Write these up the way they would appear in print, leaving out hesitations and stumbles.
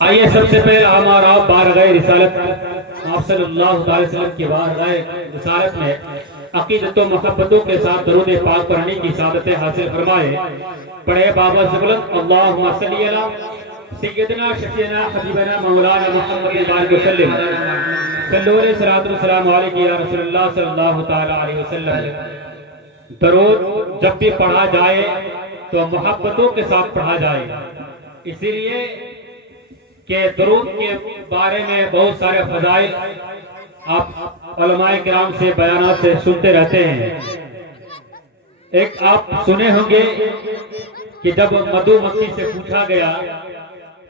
آئیے سب سے پہلے ہمارا بارگاہ رسالت آپ صلی اللہ علیہ وسلم کی بارگاہ رسالت میں عقیدت و محبتوں کے ساتھ درود پاک پڑھنے کی سعادت حاصل فرمائے. پڑھے بابا سے بلند اللہم صلی علی سیدنا شفیعنا حبیبنا مولانا محمد علیہ وسلم صلو علیہ الصلوۃ والسلام علیک یا رسول اللہ صلی اللہ تعالی علیہ وسلم. درود جب بھی پڑھا جائے تو محبتوں کے ساتھ پڑھا جائے، اسی لیے کہ درود کے بارے میں بہت سارے فضائل آپ علماء کرام سے بیانات سے سنتے رہتے ہیں. ایک آپ سنے ہوں گے کہ جب مدھو مکھی سے پوچھا گیا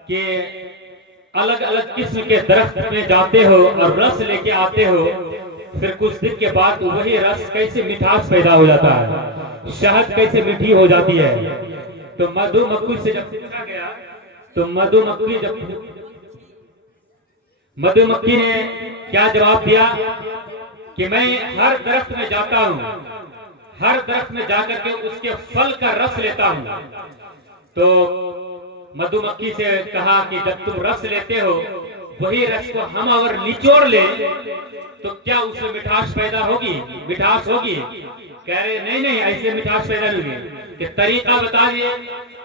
کہ الگ الگ قسم کے درخت میں جاتے ہو اور رس لے کے آتے ہو، پھر کچھ دن کے بعد وہی رس کیسے مٹھاس پیدا ہو جاتا ہے، شہد کیسے میٹھی ہو جاتی ہے. تو مدھو مکھی سے جب پوچھا گیا تو مدھو مکھی نے کیا جواب دیا کہ میں ہر درخت میں جاتا ہوں، ہر درخت میں جا کر کے اس کے پھل کا رس لیتا ہوں. تو مدھو مکھی سے کہا کہ جب تم رس لیتے ہو وہی رس کو ہم اگر نچوڑ لیں تو کیا اس میں مٹھاس پیدا ہوگی، مٹھاس ہوگی؟ کہہ رہے نہیں ایسے مٹھاس پیدا نہیں ہوگی. کہ طریقہ بتا دیے.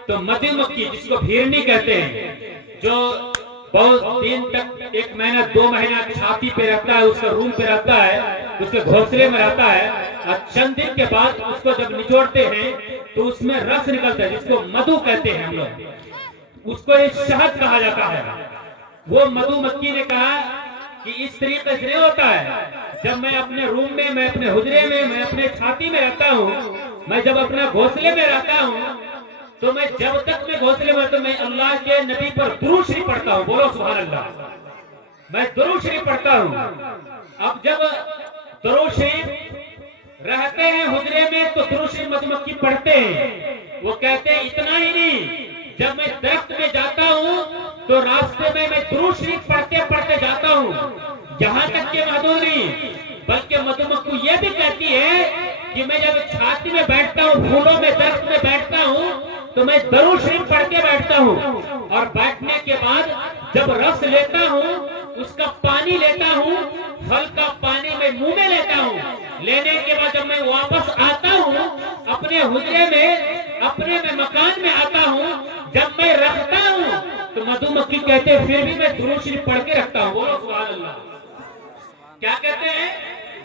تو مدھو مکھی جس کو بھیرنی کہتے ہیں، جو بہت دن تک 1 مہینہ 2 مہینہ چھاتی پہ رہتا ہے، اس کا روم پہ رہتا ہے، اس کے گھونسلے میں رہتا ہے، اور چند دن کے بعد اس کو جب نچوڑتے ہیں تو اس میں رس نکلتا ہے جس کو مدھو کہتے ہیں ہم لوگ، اس کو ایک شہد کہا جاتا ہے. وہ مدھو مکھی نے کہا کہ اس طریقے سے نہیں ہوتا ہے. جب میں اپنے روم میں، میں اپنے حجرے میں اپنے چھاتی میں رہتا ہوں، میں جب اپنے گھونسلے میں رہتا ہوں تو میں جب تک میں گھونسلے میں رہتا ہوں میں اللہ کے نبی پر درود شریف پڑھتا ہوں. بولو سبحان اللہ. میں درود شریف پڑھتا ہوں. اب جب درود شریف رہتے ہیں حجرے میں تو درود شریف مدھو مکھی پڑھتے ہیں. وہ کہتے ہیں اتنا ہی نہیں، جب میں درخت میں جاتا ہوں تو راستے میں درود شریف پڑھتے پڑھتے جاتا ہوں. یہاں تک کہ مدھو نہیں بلکہ مدھو مکھی یہ بھی کہتی ہے کہ میں جب چھاتی میں بیٹھتا ہوں، پھولوں میں درخت میں بیٹھتا ہوں تو میں درود شریف پڑھ کے بیٹھتا ہوں، اور بیٹھنے کے بعد جب رس لیتا ہوں اس کا پانی لیتا ہوں، پھل کا پانی میں منہ میں لیتا ہوں. لینے کے بعد جب میں واپس آتا ہوں اپنے حجرے میں، اپنے میں مکان میں آتا ہوں، جب میں رکھتا ہوں تو مدھو مکھی کہتے ہیں پھر بھی میں درود شریف پڑھ کے رکھتا ہوں. بولو سبحان اللہ. کیا کہتے ہیں؟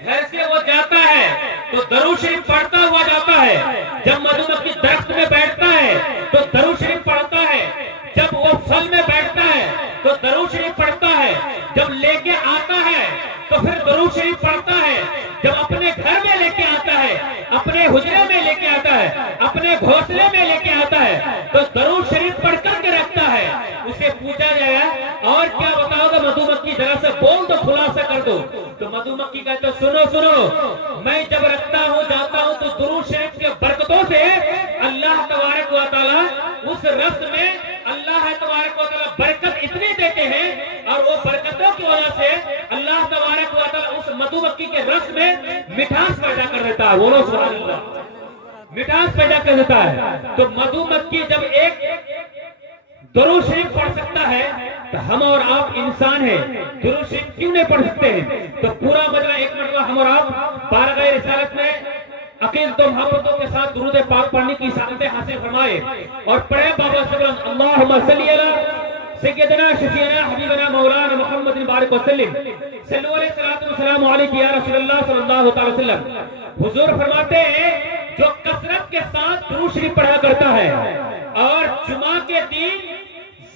گھر سے وہ جاتا ہے تو درود شریف پڑھتا ہوا جاتا ہے. جب مدھو مکھی درخت میں بیٹھتا ہے تو درود شریف پڑھتا ہے. جب وہ پھل میں بیٹھتا ہے تو درود شریف پڑھتا ہے. جب لے کے آتا ہے تو پھر درود شریف پڑھتا ہے. جب اپنے گھر میں لے کے آتا ہے، اپنے حجرے میں لے کے آتا ہے، اپنے گھونسلے میں لے کے آتا ہے تو درود شریف پڑھ کر کے رکھتا ہے. اسے پوچھا جائے اور کیا بتاؤ گا مدھو مکھی، ذرا سے بول دو، خلاصہ کر دو. تو مدھو مکھی کہتے سنو میں جب رکھتا ہوں جاتا ہوں تو درود شریف کے برکتوں سے اللہ تبارک و تعالیٰ اس رس میں اللہ تبارک و تعالیٰ برکت اتنی دیتے ہیں، اور وہ برکتوں کی وجہ سے اللہ تبارک و تعالیٰ اس مدھو مکھی کے رس میں مٹھاس پیدا کر دیتا ہے. بولو سبحان اللہ. مٹھاس پیدا کر دیتا ہے. تو مدھو مکھی جب ایک درود شریف پڑھ سکتا ہے تو ہم اور آپ انسان ہیں، درود شریف کیوں نہیں پڑھ سکتے ہیں؟ تو پورا مجمع ایک مرتبہ ہم اور آپ بارگاہ رسالت میں عقیدت و محبتوں کے ساتھ درود پاک پڑھنے کی سعادت حاصل فرمائے اور پڑھے بابا سے بلند اللہم صلی علی سیدنا شفیعنا حبیبنا مولانا محمد بارک وسلم صلو علیہ الصلوۃ والسلام علیک یا رسول اللہ صلی اللہ تعالی وسلم. حضور فرماتے ہیں جو کثرت کے ساتھ درود شریف پڑھا کرتا ہے اور جمعہ کے دن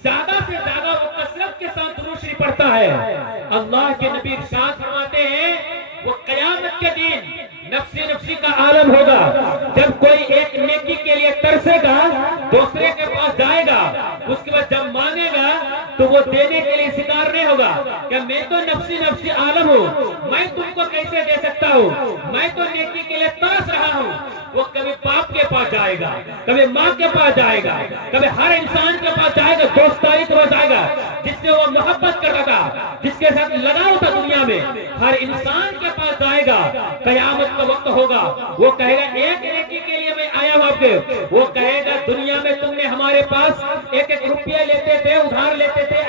زیادہ سے زیادہ وہ کثرت کے ساتھ درود شریف پڑھتا ہے، اللہ کے نبی ارشاد فرماتے ہیں وہ قیامت کے دن نفسی نفسی کا عالم ہوگا. جب کوئی ایک نیکی کے لیے ترسے گا دوسرے کے پاس جائے گا، اس کے بعد جب مانگے گا تو وہ دینے کے لیے شکار نہیں ہوگا کہ میں تو نفسی نفسی عالم ہوں، میں تم کو کیسے دے سکتا ہوں، میں تو نیکی کے لیے ترس رہا ہوں. وہ کبھی باپ کے پاس جائے گا، کبھی ماں کے پاس جائے گا، کبھی ہر انسان کے پاس جائے گا، دوستاری کے پاس جائے گا جس سے وہ محبت کرتا تھا، جس کے ساتھ لگاؤ تھا دنیا میں، ہر انسان کے پاس جائے گا. قیامت کا وقت ہوگا وہ کہے گا ایک نیکی کے لیے میں آیا ہوں آپ کے. وہ کہے گا دنیا میں تم نے ہمارے پاس 1-1 روپیہ لیتے تھے، ادھار لیتے تھے،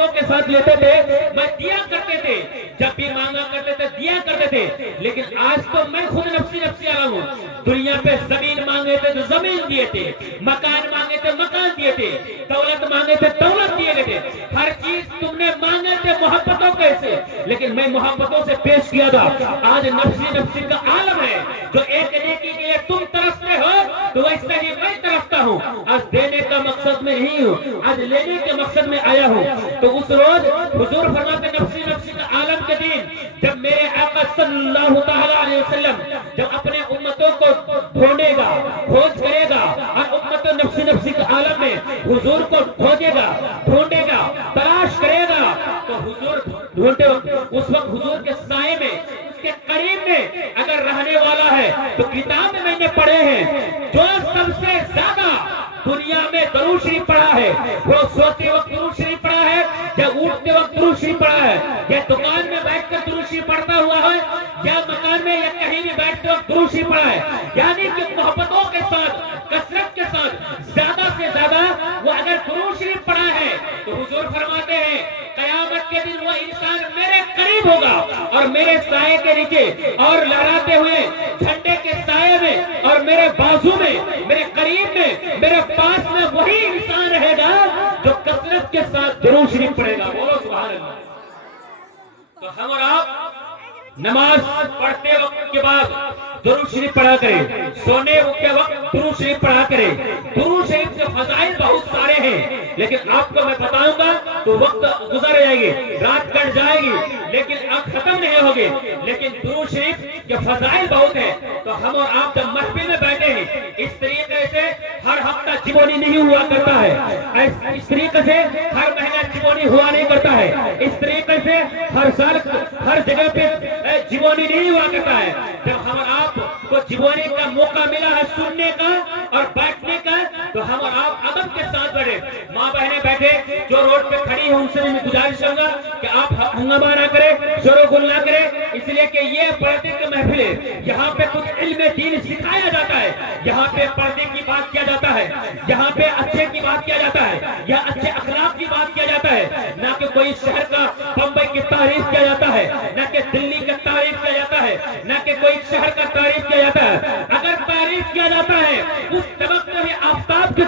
محبتوں کے ساتھ لیتے تھے, میں دیا کرتے تھے, جب بھی مانگا کرتے تھے دیا کرتے تھے. لیکن آج تو میں خود نفسی نفسی آ رہا ہوں. دنیا پہ زمین مانگے تھے تو زمین دیے تھے, مکان مانگے تھے مکان دیے تھے, دولت مانگے تھے دولت دیے گئے تھے, ہر چیز تم نے مانگے تھے محبتوں کیسے, لیکن میں محبتوں سے پیش کیا تھا. آج نفسی نفسی کا عالم ہے, جو ایک نیکی کے لیے تم ترستے ہو تو ویسے ہی میں ترستا ہوں. آج دینے کا مقصد میں نہیں ہوں, آج لینے کے مقصد میں آیا ہوں. تو اس روز حضور فرماتے نفسی نفسی کا عالم کے دن, جب میرے آقا صلی اللہ تعالی علیہ وسلم جب اپنے امتوں کو ڈھونڈے گا, کھوج کرے گا, اور امت نفسی نفسی کے عالم میں حضور کو کھوجے گا, ڈھونڈے گا, تلاش کرے گا, تو حضور ڈھونڈتے وقت اس وقت حضور کے سائے میں, اس کے قریب میں اگر رہنے والا ہے, تو کتاب میں نے پڑھے ہیں جو سب سے زیادہ دنیا میں درود شریف پڑھا ہے, وہ سوتے وقت درود شریف پڑھا ہے, یا اٹھتے وقت درود شریف پڑھا ہے, یا دکان میں بیٹھ کر درود شریف پڑھتا ہوا ہے, یا مکان میں یا کہیں بھی بیٹھتے وقت درود شریف پڑھا ہے. یعنی کہ محبتوں کے ساتھ, کثرت کے ساتھ, زیادہ سے زیادہ وہ اگر درود شریف پڑھا ہے, تو حضور فرماتے ہیں قیامت کے دن وہ انسان میرے قریب ہوگا اور میرے سائے کے نیچے اور لہراتے ہوئے جھنڈے کے سائے میں اور میرے بازو میں, میرے قریب میں, میرے پاس میں وہی انسان رہے گا جو کثرت کے ساتھ درود شریف پڑھے گا. بولو سبحان اللہ. تو ہم اور آپ نماز پڑھتے وقت کے بعد درود شریف پڑھا کریں, سونے کے وقت درود شریف پڑھا کریں. درود شریف کے فضائل بہت سارے ہیں, لیکن آپ کو میں بتاؤں گا تو وقت گزر جائے گی, رات کٹ جائے گی, لیکن اب ختم نہیں ہوگی. لیکن درود شریف کے فضائل بہت ہیں. تو ہم اور آپ جب محفل میں بیٹھے ہیں, اس طریقے سے ہر ہفتہ جیبونی نہیں ہوا کرتا ہے, اس طریقے سے ہر مہینہ جیبونی ہوا نہیں کرتا ہے, اس طریقے سے ہر سال ہر جگہ پہ جیبونی نہیں ہوا کرتا ہے. جب ہم اور آپ کو جیبونی کا موقع ملا ہے سننے کا اور بیٹھنے کا, تو ہم اور آپ ادب کے ساتھ بیٹھے. ماں بہنیں بیٹھے جو روڈ پہ کھڑی ہیں, ان سے میں گزارش کروں گا کہ آپ ہنگامہ نہ کریں, شور و گل نہ کریں, اس لیے کہ یہ پردے کی محفل ہے. یہاں پہ کچھ علم دین سکھایا جاتا ہے, یہاں پہ پردے کی بات کیا جاتا ہے, یہاں پہ اچھے کی بات کیا جاتا ہے, یا اچھے اخلاق کی بات کیا جاتا ہے. نہ کہ کوئی شہر کا بمبئی کی تعریف کیا جاتا ہے, نہ کہ دلی کا تعریف کیا جاتا ہے, نہ کہ کوئی شہر کا تعریف کیا جاتا ہے. اگر تعریف کیا جاتا ہے اس چمکتے ہوئے آفتاب کی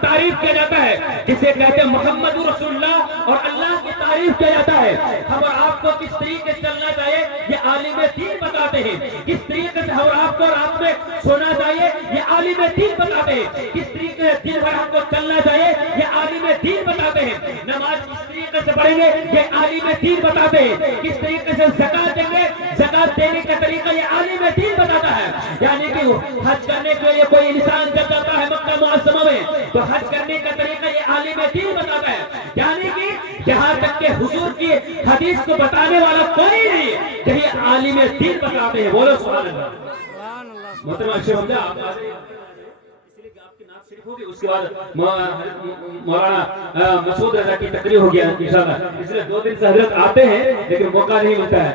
تعریف کیا جاتا ہے, جسے کہتے ہیں محمد رسول اللہ, اور اللہ کی تعریف کیا جاتا ہے. ہم اور آپ کو کس طریقے سے چلنا چاہیے یہ عالم دین بتاتے ہیں, کس طریقے سے ہم اور آپ کو رات میں سونا چاہیے یہ عالم دین بتاتے ہیں, کس طریقے سے دن بھر ہم کو چلنا چاہیے یہ عالم دین بتاتے ہیں, نماز کس طریقے سے پڑھیں گے یہ عالم دین بتاتے ہیں, کس طریقے سے زکات دیں گے, زکات دینے کا طریقہ یہ عالم دین بتاتا ہے. یعنی کہ حج کرنے کے لیے کوئی انسان جب جاتا ہے مکہ معظمہ میں, تو حج کرنے کا طریقہ یہ عالم دین بتاتا ہے. یعنی کہ جہاں تک کہ حضور کی حدیث کو بتانے والا کوئی نہیں, یہی عالم دین بتاتے ہیں. بولو سبحان اللہ. محترم اشرف حمزہ آپ آپ کی نعت شریف ہوگی, اس کے بعد مولانا مسعود رضا کی تقریر ہوگی انشاءاللہ. اس لیے 2 دن سے حضرت آتے ہیں لیکن موقع نہیں ملتا ہے,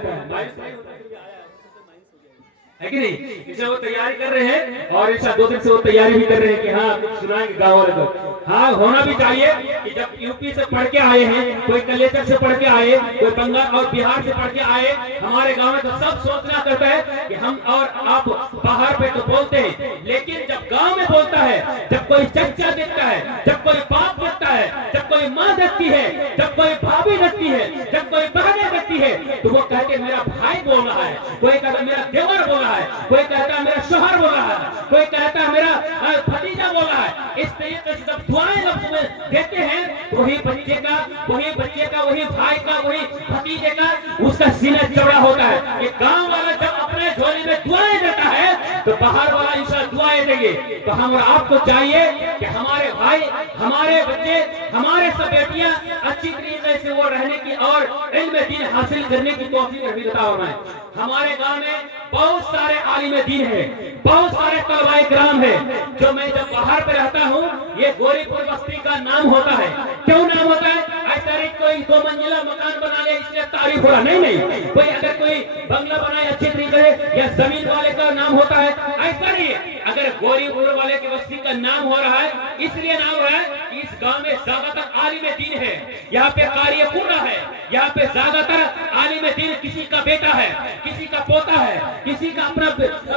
ہے کہ نہیں. اسے وہ تیاری کر رہے ہیں, اور انشاءاللہ 2 دن سے وہ تیاری بھی کر رہے ہیں کہ ہاں کچھ سنائیں گے گاؤں والے کو. ہاں ہونا بھی چاہیے کہ جب یو پی سے پڑھ کے آئے ہیں, کوئی کلیچر سے پڑھ کے آئے, کوئی بنگال اور بہار سے پڑھ کے آئے ہمارے گاؤں میں, تو سب سوچنا کرتا ہے کہ ہم اور آپ باہر پہ تو بولتے ہیں, لیکن جب گاؤں میں بولتا ہے, جب کوئی چچا دیکھتا ہے, جب کوئی باپ دیکھتا ہے, جب کوئی ماں دیکھتی ہے, جب کوئی بھابھی دیکھتی ہے, جب کوئی بہنیں دیکھتی ہے, تو وہ کہتے میرا بھائی بول رہا ہے, کوئی کہتا میرا دیور بول رہا ہے, کوئی کہتا میرا شوہر بول رہا ہے, کوئی کہتا میرا بھتیجا بول رہا ہے. اس طریقے سے جب دعائیں لفظ میں دیتے ہیں, وہی بچے کا, وہی بھائی کا, وہی بھتیجے کا, اس کا سینہ چوڑا ہوتا ہے. کہ گاؤں والا جب اپنے جھولی میں دعائیں دیتا ہے تو باہر والا انشاءاللہ دعائیں دیں گے. تو ہم اور آپ کو چاہیے کہ ہمارے بھائی, ہمارے بچے, ہمارے سب بیٹیاں اچھی طریقے سے وہ رہنے کی اور علم دین حاصل کرنے کی توفیق بھی عطا فرمائے. ہمارے گاؤں میں بہت سارے عالم دین ہیں, بہت سارے طلباء کرام ہیں, جو میں جب باہر پہ رہتا ہوں یہ گوری پور بستی کا نام ہوتا ہے. کیوں نام ہوتا ہے؟ ایسا نہیں کوئی 2 منزلہ مکان بنا لے اس لیے تعریف ہو رہا, نہیں. کوئی اگر کوئی بنگلہ بنائے اچھی طریقے سے, یا زمین والے کا نام ہوتا ہے, ایسا نہیں ہے. اگر گوری پور والے کے بستی کا نام ہو رہا ہے، اس لیے نام ہو رہا ہے کہ اس گاؤں میں زیادہ تر عالم دین ہے، یہاں پہ قاری پورا ہے، یہاں پہ زیادہ تر عالم دین کسی کا بیٹا ہے، کسی کا پوتا ہے، کسی کا اپنا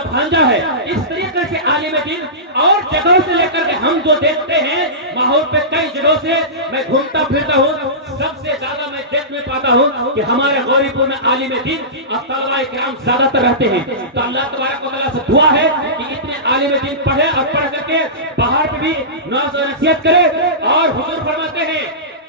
بھانجا ہے، اس طریقے سے عالم دین اور جگہوں سے لے کر کے ہم جو دیکھتے ہیں ماحول پہ کئی جگہوں سے میں گھومتا پھرتا ہوں، سب سے زیادہ میں دیکھنے پاتا ہوں کہ ہمارے غوری پور میں عالم دین اور طلباء کرام زیادہ تر رہتے ہیں۔ تو اللہ تبارک و تعالیٰ سے دعا ہے کہ اتنے عالم دین پڑھے اور پڑھ کر کے باہر پہ بھی ناز و نصیحت کرے، اور حضور فرماتے ہیں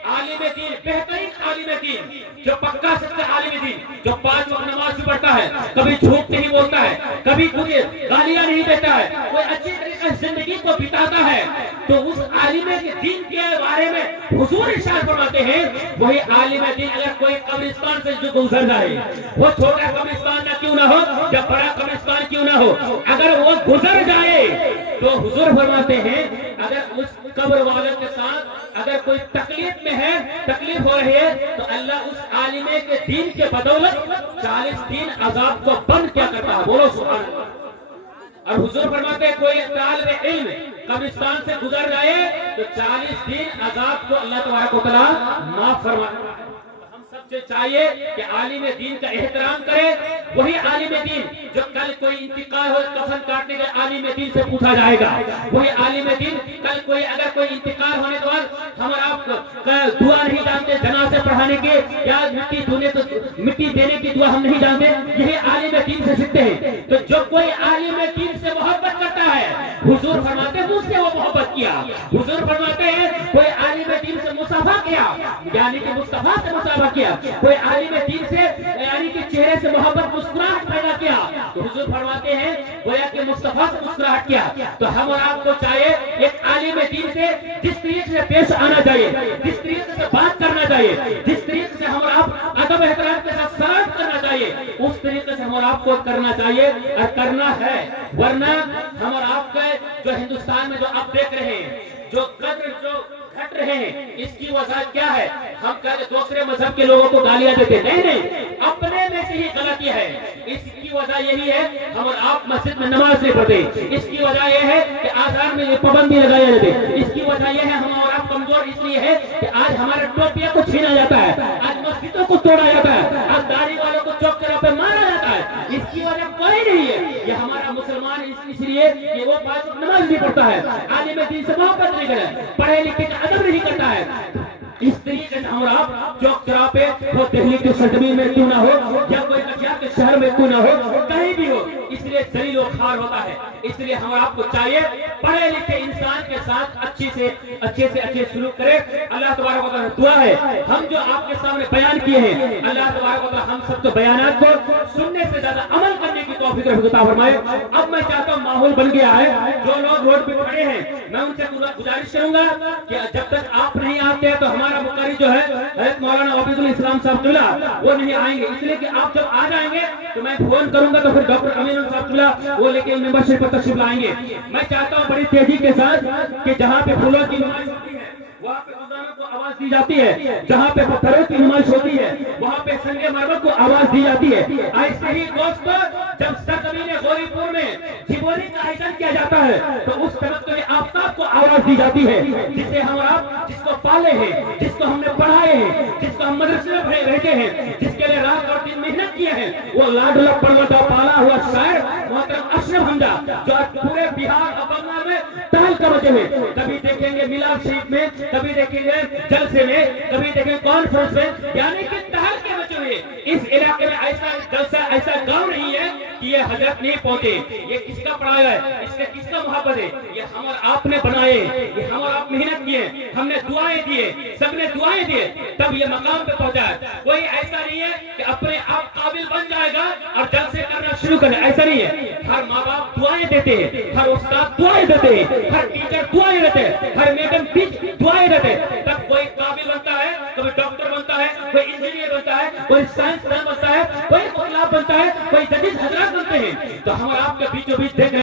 عالم دین بہترین عالم دین جو پکا سچا عالم دین جو 5 وقت نماز بھی پڑھتا ہے، کبھی جھوٹ نہیں بولتا ہے، کبھی کوئی گالیاں نہیں دیتا ہے، کوئی اچھی طریقے سے زندگی کو بتاتا ہے، تو اس عالم دین کے بارے میں حضور ارشاد فرماتے ہیں وہی عالم دین اگر کوئی قبرستان سے جو گزر جائے، وہ چھوٹا قبرستان نہ کیوں نہ ہو یا بڑا قبرستان کیوں نہ ہو، اگر وہ گزر جائے تو حضور فرماتے ہیں اگر اس قبر والے کے ساتھ اگر کوئی تکلیف میں ہے، تکلیف ہو رہی ہے، تو اللہ اس عالم کے دین کے بدولت 40 دن عذاب کو بند کیا کرتا ہے، بولو سبحان اللہ۔ اور حضور فرماتے ہیں کوئی طالب علم قبرستان سے گزر جائے تو 40 دن عذاب کو اللہ تبارک و تعالیٰ معاف فرماتا ہے۔ ہم سب سے چاہیے کہ عالم دین کا احترام کرے، وہی عالم دین جو کل کوئی انتقال ہو کفن کاٹنے کے عالم دین سے پوچھا جائے گا، وہی عالم دین کل کوئی اگر کوئی انتقال ہونے کے بعد ہم آپ دعا نہیں جانتے جنازے پڑھانے کے یا مٹی دینے کی دعا ہم نہیں جانتے، یہی عالم دین سے سیکھتے ہیں۔ تو جو کوئی عالم دین سے محبت کرتا ہے، حضور فرماتے ہیں مجھ سے وہ محبت کیا، حضور فرماتے ہیں کوئی عالم دین سے مصافحہ کیا یعنی کہ مصطفیٰ سے مصافحہ کیا، کوئی عالم دین سے یعنی کہ چہرے سے محبت مسکراہٹ پیدا کیا، تو حضور فرماتے ہیں گویا کہ مصطفیٰ سے مسکراہٹ کیا۔ تو ہم اور آپ کو چاہیے ایک عالم دین سے جس طریقے سے پیش آنا چاہیے، جس طریقے سے بات کرنا چاہیے، جس طریقے سے ہم اور آپ ادب احترام کے ساتھ سلام کرنا چاہیے، اس طریقے سے ہم اور آپ کو کرنا چاہیے اور کرنا ہے، ورنہ ہم اور آپ کے جو ہندوستان میں جو آپ دیکھ رہے ہیں جو قدر جو گھٹ رہے ہیں، اس کی وجہ کیا ہے؟ ہم کہتے دوسرے مذہب کے لوگوں کو گالیاں دیتے، نہیں، اپنے میں سے ہی غلطی ہے۔ اس کی وجہ یہی ہے ہم اور آپ مسجد میں نماز نہیں پڑھتے، اس کی وجہ یہ ہے کہ آزار میں یہ پابندی لگائی جاتی ہے، اس کی وجہ یہ ہے ہم اور آپ کمزور اس لیے ہے کہ آج ہمارے ٹوپیاں کو چھینا جاتا ہے، آج مسجدوں کو توڑا جاتا ہے، آج داڑھی والوں کو چوک چوراہے پہ مارا جاتا ہے، اس کی وجہ کوئی نہیں ہے، یہ ہمارا مسلمان اس لیے کہ وہ 5 وقت نماز نہیں پڑھتا ہے، عالم دین سے محبت نہیں کرے، پڑھے لکھے کا ادب نہیں کرتا ہے۔ اس طریقے سے ہم اور آپ چوک چوراہے پہ وہ دہلی کے سرزمین میں کیوں نہ ہو یا کوئی کٹیہار کے شہر میں کیوں نہ ہو، کہیں بھی ہو، اس لیے ذلیل و خوار ہوتا ہے۔ اس لیے ہم اور آپ کو چاہیے پڑھے لکھے انسان کے ساتھ اچھے سے اچھے سلوک کرے۔ اللہ تبارک و تعالیٰ دعا ہے ہم جو آپ کے سامنے بیان کیے ہیں، اللہ تبارک و تعالیٰ ہم سب کو بیانات کو سننے سے زیادہ عمل کرنے کی توفیق عطا فرمائے۔ اب میں چاہتا ہوں ماحول بن گیا ہے، جو لوگ روڈ پہ کھڑے ہیں میں ان سے گزارش کروں گا کہ جب تک آپ نہیں آتے تو ہمارا مقرری جو ہے حضرت مولانا عابد الاسلام صاحب قبلہ وہ نہیں آئیں گے، اس لیے کہ آپ جب آ جائیں گے تو میں فون کروں گا تو پھر ڈاکٹر امین صاحب قبلہ وہ لے کے ممبر شریف پر تشریف لائیں گے۔ میں چاہتا ہوں بڑی تیزی کے ساتھ کہ جہاں پہ پھولوں کی نمائش ہوتی ہے وہاں پہ خزانوں کو آواز دی جاتی ہے، جہاں پہ پتھروں کی نمائش ہوتی ہے وہاں پہ سنگ مرمر کو آواز دی جاتی ہے۔ ایسے ہی دوستو جب سرزمین غوری پور میں جھبوری کا آیوجن کیا جاتا ہے تو اس تمکن آفتاب کو آواز دی جاتی ہے، جسے ہم آپ جس کو پالے ہیں، جس کو ہم نے پڑھائے ہیں، جس کو ہم مدرسے میں بھیجے ہیں، جس کے لیے رات اور دن محنت کیے ہیں، وہ لاڈلا پروردہ پالا ہوا شاعر محترم اشرف حمزہ جو آج پورے بہار اور بنگال میں تہلکہ مچے ہوئے، کبھی دیکھیں گے میلاد شریف میں، کبھی دیکھیں گے جلسے میں، کبھی دیکھیں گے کانفرنس میں، یعنی کہ تہلکے مچے ہوئے۔ اس علاقے میں ایسا جلسہ ایسا گاؤں نہیں ہے کہ یہ حضرت نہیں پہنچے، یہ کس کا پڑھایا ہے، اس میں کس کا محبت ہے، یہ ہم اور آپ نے بنائے، یہ ہم اور آپ محنت کیے، ہم نے دعائیں دیے، سب نے دعائیں دیے تب یہ مقام پہ پہنچا ہے۔ کوئی ایسا نہیں ہے کہ اپنے آپ قابل بن جائے گا اور جلسے کرنا شروع کرے، ایسا نہیں ہے۔ ہر ماں باپ دعائیں دیتے ہیں، ہر استاد دعائیں دیتے ہیں، ہر ٹیچر دعائیں دیتے ہیں، ہر میڈم دعائیں دیتے ہیں، تب کوئی قابل بنتا ہے، کوئی ڈاکٹر بنتا ہے، کوئی انجینئر بنتا ہے، کوئی سائنسدان بنتا ہے، کوئی خطیب بنتا ہے، کوئی جدید حضرات بنتے ہیں۔ تو ہم اور آپ کے بیچوں بیچ